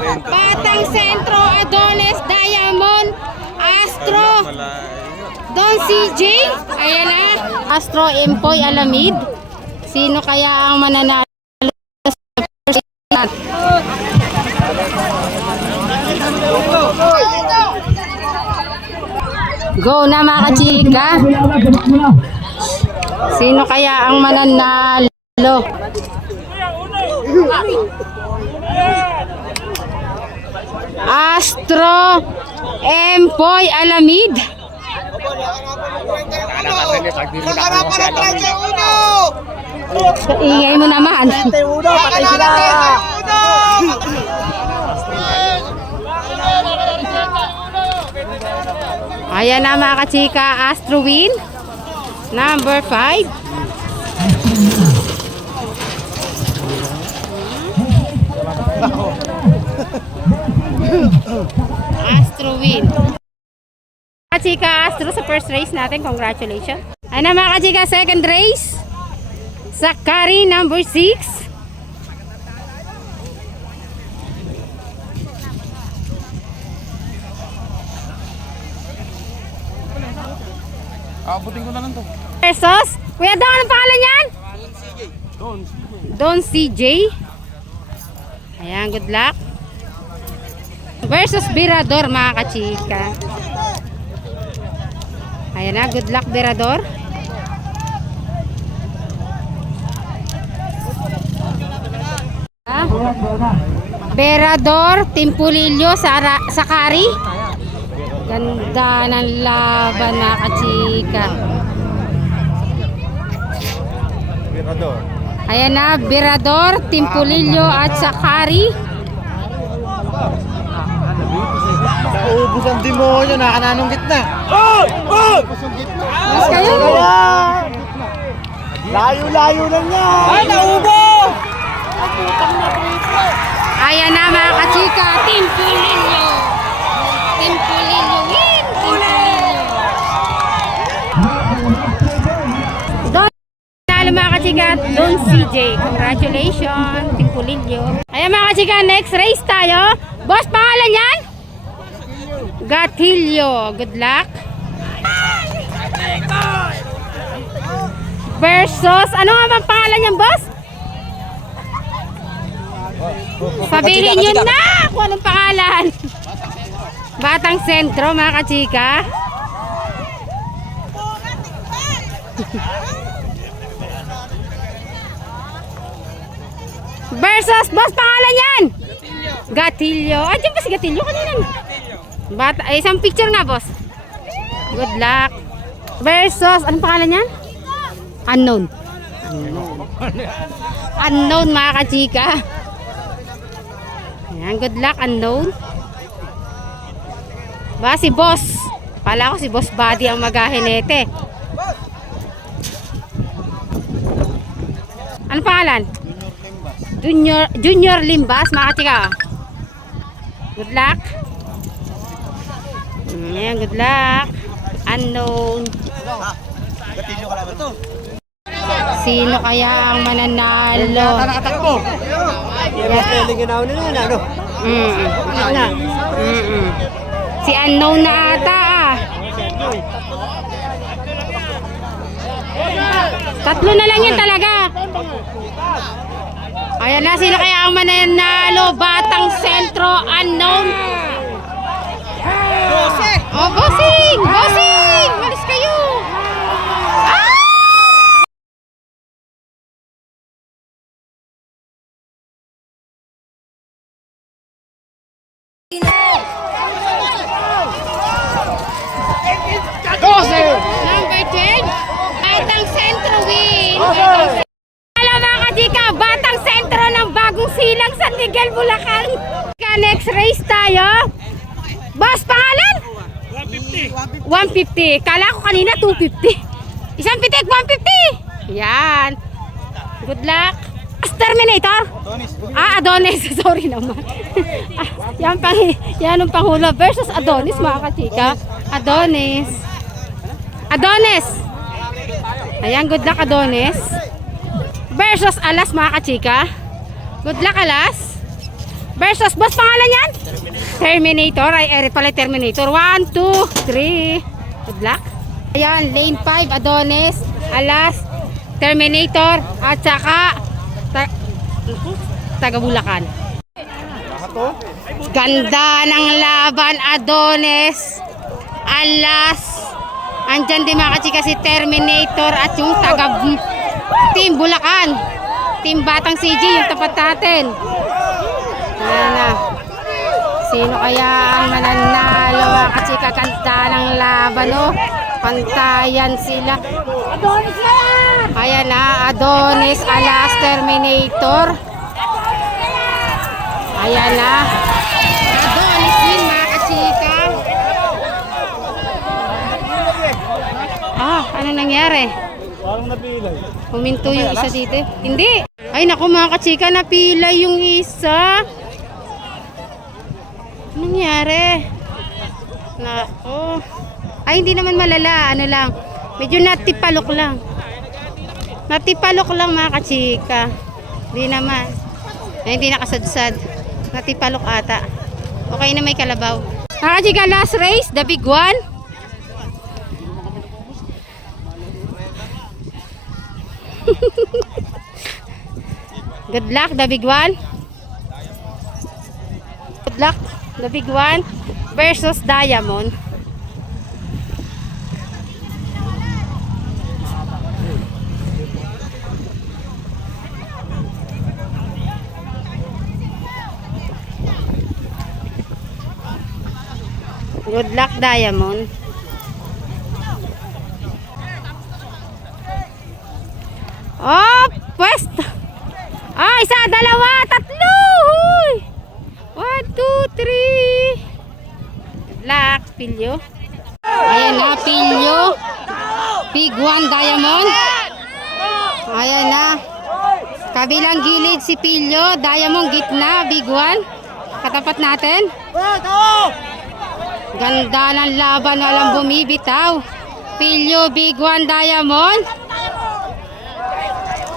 Batang Sentro, Adonis, Diamond, Astro, Don CJ, ayan na. Astro, Empoy, Alamid. Sino kaya ang mananalo sa first slot? Go na mga kachika. Sino kaya ang mananalo? Astro, Empoy, Alamid. Ingay mo naman. Ayan na mga kachika, Astro win. Number 5. Astro win. Kachika, Astro sa first race natin. Congratulations. Ayan na mga kachika, second race. Sakari number 6. Abutin ko na lang to. Versus, Kuya Don, anong pangalan yan? Don CJ. Ayan, good luck. Versus Birador mga kachika. Ayan na, good luck Birador. Birador, Timpulilyo, Sakari. Ganda ng laban na kachika. Birador. Ayan na, Birador, Timpulilyo at Sakari. Naubos ang demonyo, nakananong gitna. Mas kayo? Layo-layo lang yan. Ay, naubo! Ayan na mga kachika, Timpulilyo. Timpulilyo win! Timpulilyo. Don, nalo mga kachika, Don CJ. Congratulations, Timpulilyo. Ayan mga kachika, next race tayo. Boss, pangalan yan? Gatillo. Good luck. Versus, ano nga bang pangalan niyan, boss? Sabihin nyo na kung anong pangalan. Batang Sentro, mga kachika. Versus, boss, pangalan yan? Gatillo. Ay, dyan ba si Gatillo kanina? Bata, ay, isang picture nga, boss. Good luck. Versus, anong pangalan yan? Unknown. Unknown, mga kachika. Ayan, good luck, Unknown. Ba, si boss. Pala ko si Boss Buddy ang magahinete. Anong pangalan? Junior Limbas, mga kachika. Good luck. Ayan, good luck. Unknown. Sino kaya ang mananalo? Nakatakbo. Yes, pwede ginaw nila yun, ano? Si Unknown na ata ah. Tatlo na lang yan talaga. Ayan na, sino kaya ang mananalo? Batang Sentro, Unknown. Oh, bossing! Bossing! Malis kayo! Number 10, Batang Sentro win. Alam mga kachika, Batang Sentro ng Bagong Silang, San Miguel, Bulacan. Next race tayo. Boss, pangalan? 150. Kala ko kanina 250. Isang pitik, 150. Yan. Good luck. Terminator? Adonis. Sorry naman. Yan ang panghula versus Adonis, mga kachika. Adonis. Ayan, good luck, Adonis. Versus Alas, mga kachika. Good luck, Alas. Versus, boss, pangalan yan? Terminator. Ay, eri pala Terminator. 1, 2, 3. Good luck. Ayan, lane 5, Adonis, Alas, Terminator, at saka taga Bulacan. Ganda ng laban, Adonis, Alas. Andyan din mga kachika si Terminator at yung taga Team Bulacan. Team Batang CG, yung tapat natin. Ayan na. Sino kaya ang mananalo mga kachika? Ganda ng laban, oh. Pantayan sila. Adonis na! Ayan na, Adonis, Alas, Terminator. Ayan na. Adonis win mga kachika. Ano nangyari? Parang napilay. Huminto yung isa dito. Hindi. Ay naku mga kachika, napilay yung isa. Anong nangyari? Ay hindi naman malala. Ano lang. Medyo natipalok lang. Natipalok lang mga kachika. Hindi naman. Ay, hindi nakasadsad. Natipalok ata. Okay na may kalabaw. Mga kachika, last race. The big one. Good luck, the big one. Good luck, the big one versus Diamond. Good luck, Diamond. Oh, pwesto. Isa, dalawa, tatlo. Huy. 1, 2, 3. Good luck, Pilyo. Ayan na, Pilyo. Big one, Diamond. Ayan na. Kabilang gilid si Pilyo. Diamond, gitna, big one. Katapat natin. Ganda ng laban, walang bumibitaw. Pilyo, big one, Diamond.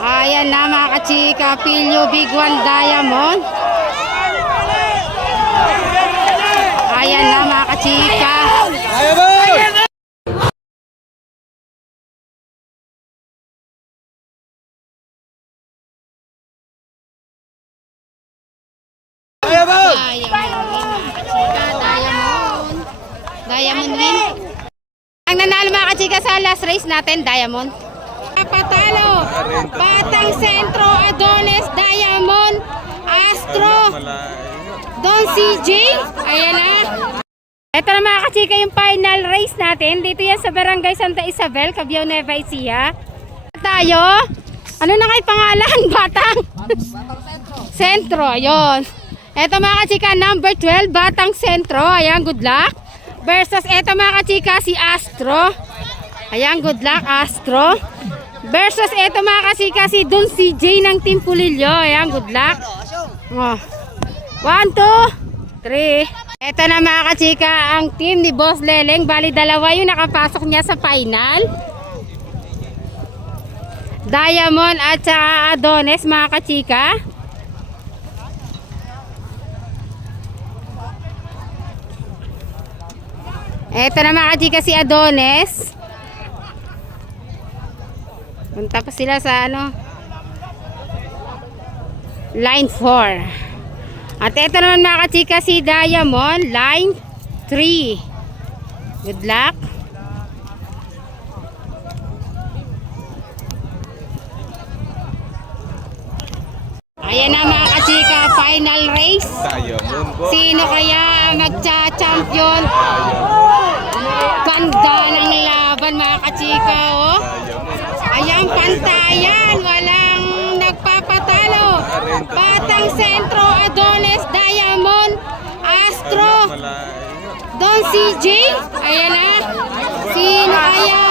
Ayan na mga kachika, Pilyo, big one, Diamond. Ayan na mga kachika. Diamond win. Ang nanalo mga kachika sa last race natin, Diamond. Patalo, Batang Sentro, Adonis, Diamond, Astro, Don CJ. Ayan na. Ito na mga kachika yung final race natin. Dito yan sa Barangay Santa Isabel, Cabiao, Nueva Ecija. Tayo. Ano na kayo pangalan? Batang Sentro. Ayun. Ito mga kachika, number 12, Batang Sentro. Ayan, good luck. Versus ito mga kachika, si Astro. Ayan, good luck, Astro. Versus ito mga kasika, si Don CJ ng Team Pulilio. Ayan, good luck. 1, 2, 3. Ito na mga kasika, ang team ni Boss Leleng. Bali dalawa yung nakapasok niya sa final. Diamond at saka Adonis mga kasika. Ito na mga kasika, si Adonis. Punta pa sila sa line 4. At ito naman mga kachika, si Diamond, line 3. Good luck. Ayan na mga kachika, final race. Sino kaya magcha-champion? Ganda ng laban mga kachika, oh. Ayan, pantayan, walang nagpapatalo. Batang Sentro, Adonis, Diamond, Astro, Don CJ. Ayan na. Sino kaya?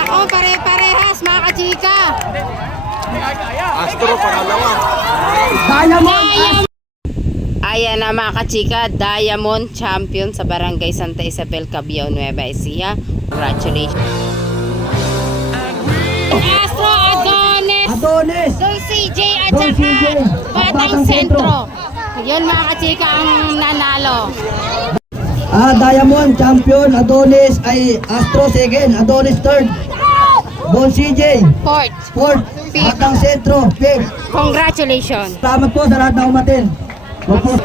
Nako, pare-parehas mga kachika. Astro, pangalawa. Diamond. Ayan na mga kachika, Diamond champion sa Barangay Santa Isabel, Cabiao, Nueva Ecija. Congratulations. Astro, Adonis, Don CJ at saka Batang Sentro. Yun mga kachika ang nanalo. Diamond champion Adonis ay Astro second, Adonis third. Bon CJ Port. fourth, Fifth. Batang Sentro fifth. Congratulations. Salamat po sa lahat na umatin. Opo.